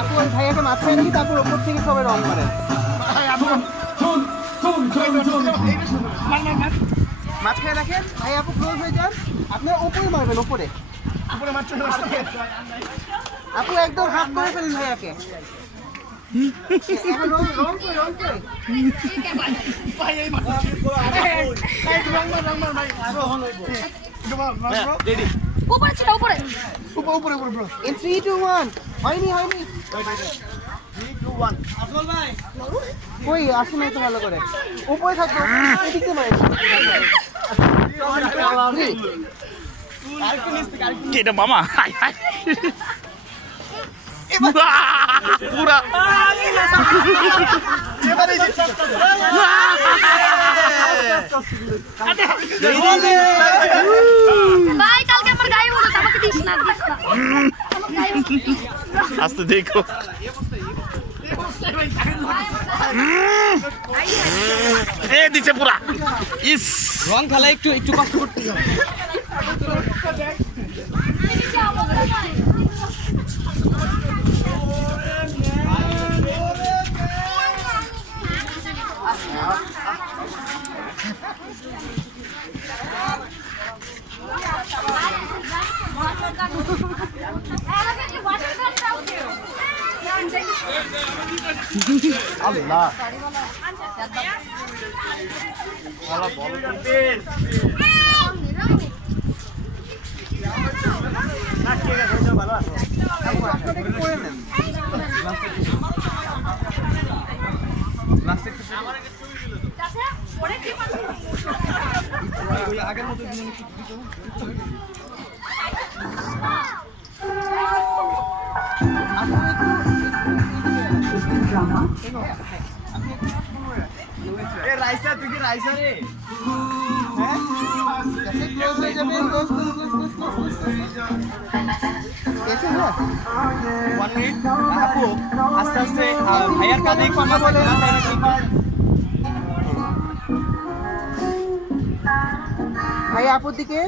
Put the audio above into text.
আপু আর ভাইয়াকে মাথায় রাখি, তারপর ওপর থেকে সবাই রং করেন। মাঝখানে রাখেন, ভাই আপু ক্লোজ হয়ে যান, আপনার ওপরে মারবেন, ওপরে আপু একদম হাফ করে ফেলেন ভাইয়াকে। কই আসে নাই তো ভালো করে, উপরে থাকবো, এদিকে মারেন। এটা মামা পুরা আস্তে দেখো দিচ্ছে পুরা। ইস রং খেলা একটু কষ্ট করতে হবে। আল্লাহ আগের মতো রাইসা, তুই কি রাইসা রে? আস্তে আস্তে ভাইয়ার কাঁধে কথা বলে ভাই আপুর দিকে।